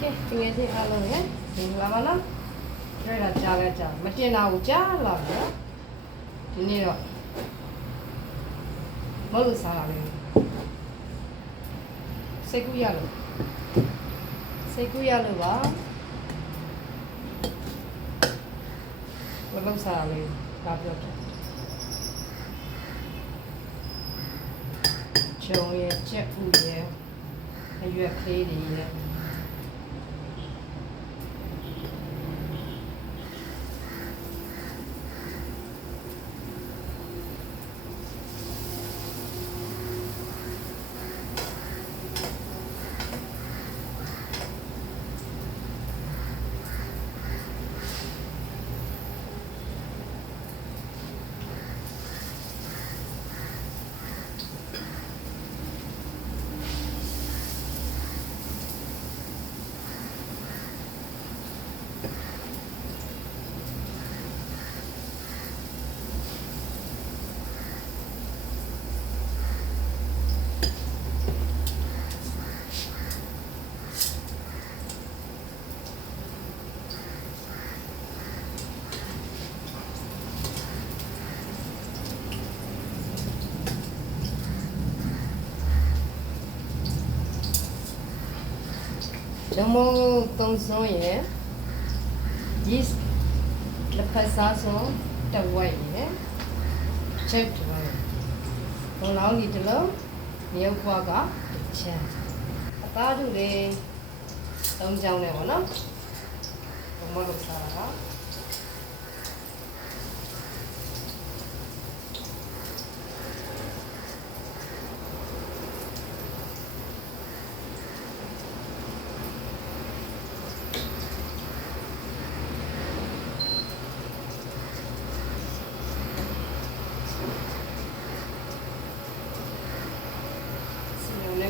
ကဲတကယ်ချင်းအားလုံးရဲ့ဒီလာပါလားတွေ့တာကြားလဲကြားမတင်တာကိုကြားလာပြီဒီနေ့တော့မဟုတ်လို့စားတာလေစိတ်ကူးရလို့ပါမလုပ်စားတာလေဒါပြောတယ်ဂျုံရဲ့ကြက်ဥရဲ့အရွက်ကလေးတွေရဲ့ ဂျမုံသုံးစုံရဲ့ yeast လက်ဖက်စားစုံတစ်ဝက်ရဲ့ချက်တစ်ဝက်ဘုံလောင်းဒီတစ်လုံးမြုပ်ပွားကတစ်ချက်အသားတူလေးသုံးချောင်းနဲ့ပေါ့နော်ဘုံမလို့စားတာ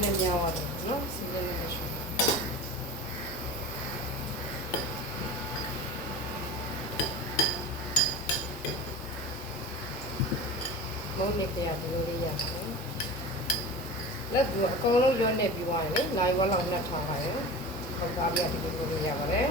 နဲ့များပါတယ်နော်စီစဉ်နေလို့ရှိရင်မုန်းနေကြရဘယ်လိုလေးရတယ်လက်ကူအကောင်လုံးရောနေပြီးသွားရင်လေနိုင်ဝက်လောက်နှက်ထားပါရဲ့ဟောက်သားပြဒီလိုလေးရပါတယ်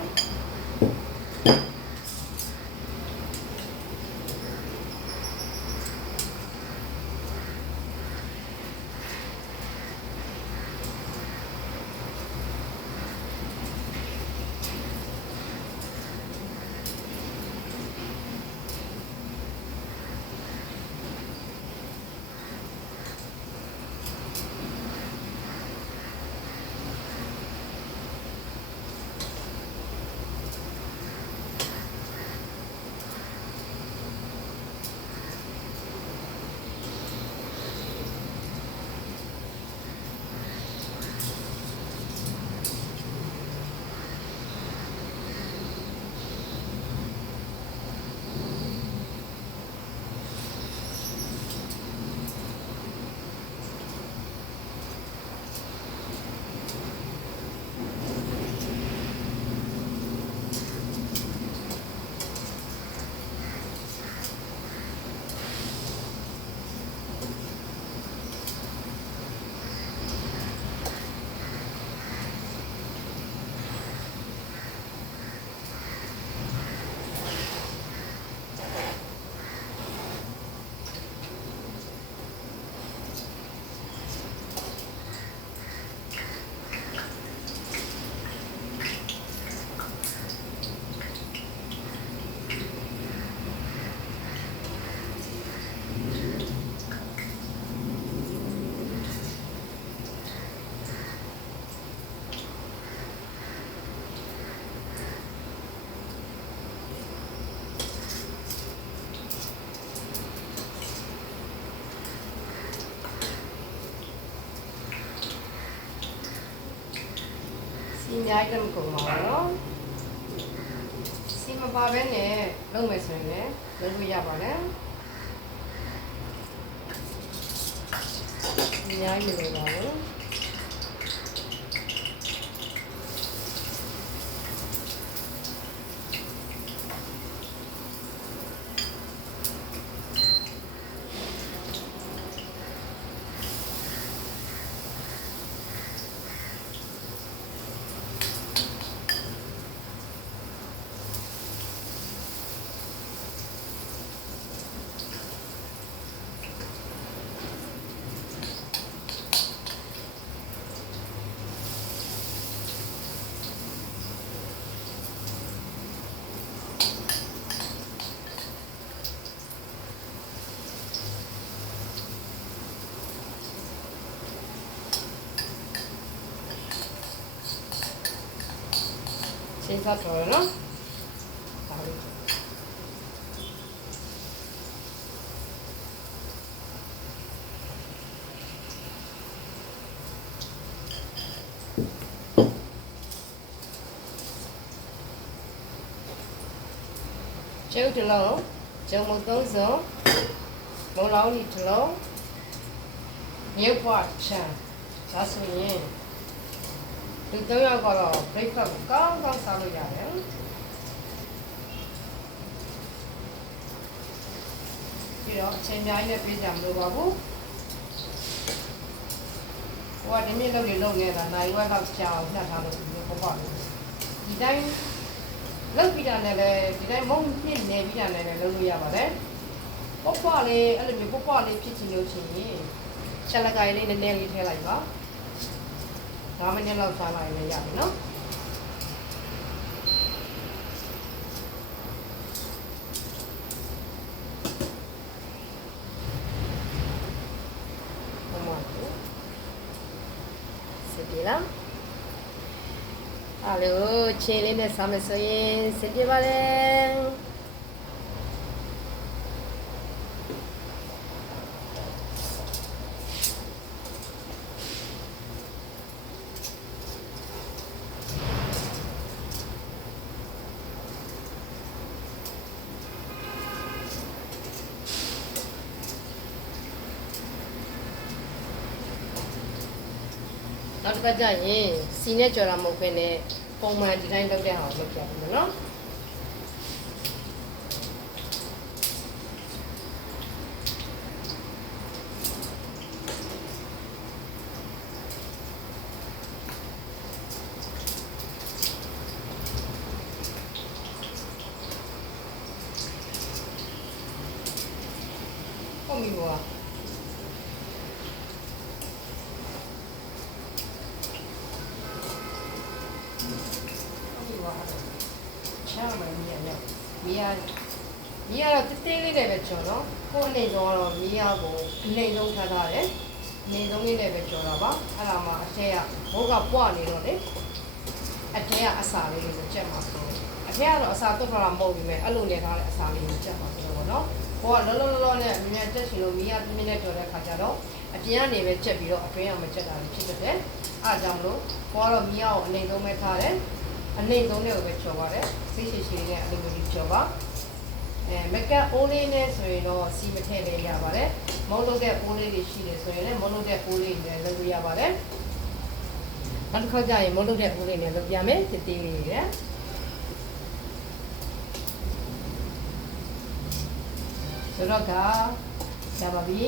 စီမြိုက်တယ်မကုန်ပါဘူးနော်စီမပါဘဲနဲ့လုပ်မယ်ဆိုရင်လည်းလုပ်လို့ရပါတယ်စီမြိုက်နေလို့ပါဘူး ချိန်စားတော်ရနော်ဒါလေးကျုပ်တလုံးကျုံမသုံးစုံမုံလောင်းဒီတလုံးမြုပ်ဖွားချမ်းဒါဆိုရင်ဒီ3ယောက်ကတော့ breakfast ကိုကောင်းကောင်းစားလို့ရတယ်ပြီးတော့အချိန်များကြီးနဲ့ပြေးကြမလို့ပါဘူးဟိုကဒီနေ့လုပ်နေတာနိုင်ဝက်လောက်ကြာအောင်ညှပ်ထားလို့ဒီပေါ့ပေါ့ဒီတိုင်းလုပ်ပြီးတာနဲ့လည်းဒီတိုင်းမုံပြည့်နေပြီးတာနဲ့လည်းလုပ်လို့ရပါတယ်ပေါ့ပေါ့လေးအဲ့လိုမျိုးပေါ့ပေါ့လေးဖြစ်ချင်လို့ရှိရင်ချက်လက်ကိုင်းလေးနည်းနည်းလေးထည့်လိုက်ပါ9မိနစ်လောက်စားလိုက်လည်းရတယ်နော်စစ်ပြီလားအားလို့ခြေလေးနဲ့စားမယ်ဆိုရင်စစ်ပြပါလေနောက်တစ်ခါကျရင်စီနဲ့ကြော်တာမဟုတ်ဘဲနဲ့ပုံမှန်ဒီတိုင်းလုပ်တဲ့ဟာကိုလုပ်ပြမယ်နော်ဟုတ်ပြီကွာချမ်းမယ်မြင်ရမီးကတော့တေးသေးလေးနဲ့ပဲကြော်နော်ကိုယ်အနေဆုံးကတော့မီးရကိုအနေဆုံးထားထားတယ်အနေဆုံးလေးနဲ့ပဲကြော်တာပါအဲ့ဒါမှအထက်ကဘိုးကပွားနေတော့လေအထက်ကအစာလေးကိုချက်မှာဆိုအထက်ကတော့အစာတုတ်ထားတာမဟုတ်ဘူးမဲ့အဲ့လိုနေထားတဲ့အစာလေးကိုချက်မှာဆိုတော့နော်ကိုကလောနဲ့အမြဲတက်ရှင်လို့မီးရပြင်းပြင်းနဲ့ကြော်တဲ့ခါကျတော့အပြင်ကနေပဲချက်ပြီးတော့အတွင်းကမချက်တာဖြစ်တတ်တယ်အားကြောင့်မလို့ကိုကတော့မီးရကိုအနေဆုံးပဲထားတယ်အနေဆုံးနဲ့ပဲကြော်ပါတယ်စိတ်ရှိနဲ့အလိုမျိုးကြော်ပါမကတ်အိုးလေးနဲ့ဆိုရင်တော့စီမထည့်လေးရပါတယ်မုံလို့တဲ့အိုးလေးတွေရှိတယ်ဆိုရင်လည်းမုံလို့တဲ့အိုးလေးနဲ့လုပ်လို့ရပါတယ်နောက်တစ်ခါကျရင်မုံလို့တဲ့အိုးလေးနဲ့လုပ်ပြမယ်တေးသေးလေးရဆိုတော့ကရပါပြီ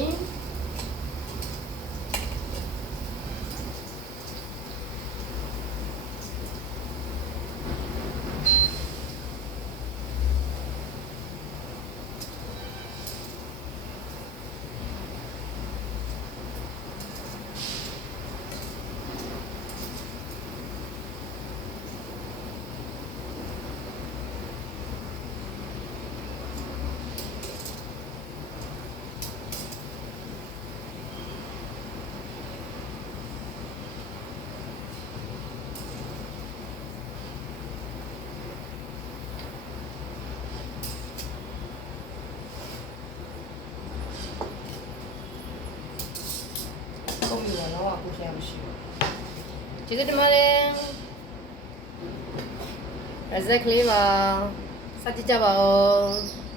ဟုတ်ပြီတော့အခုရှာမရှိဘူးကျေးဇူးတင်ပါတယ်ရက်ဇက်ကလေးပါစကြည့်ကြပါဦး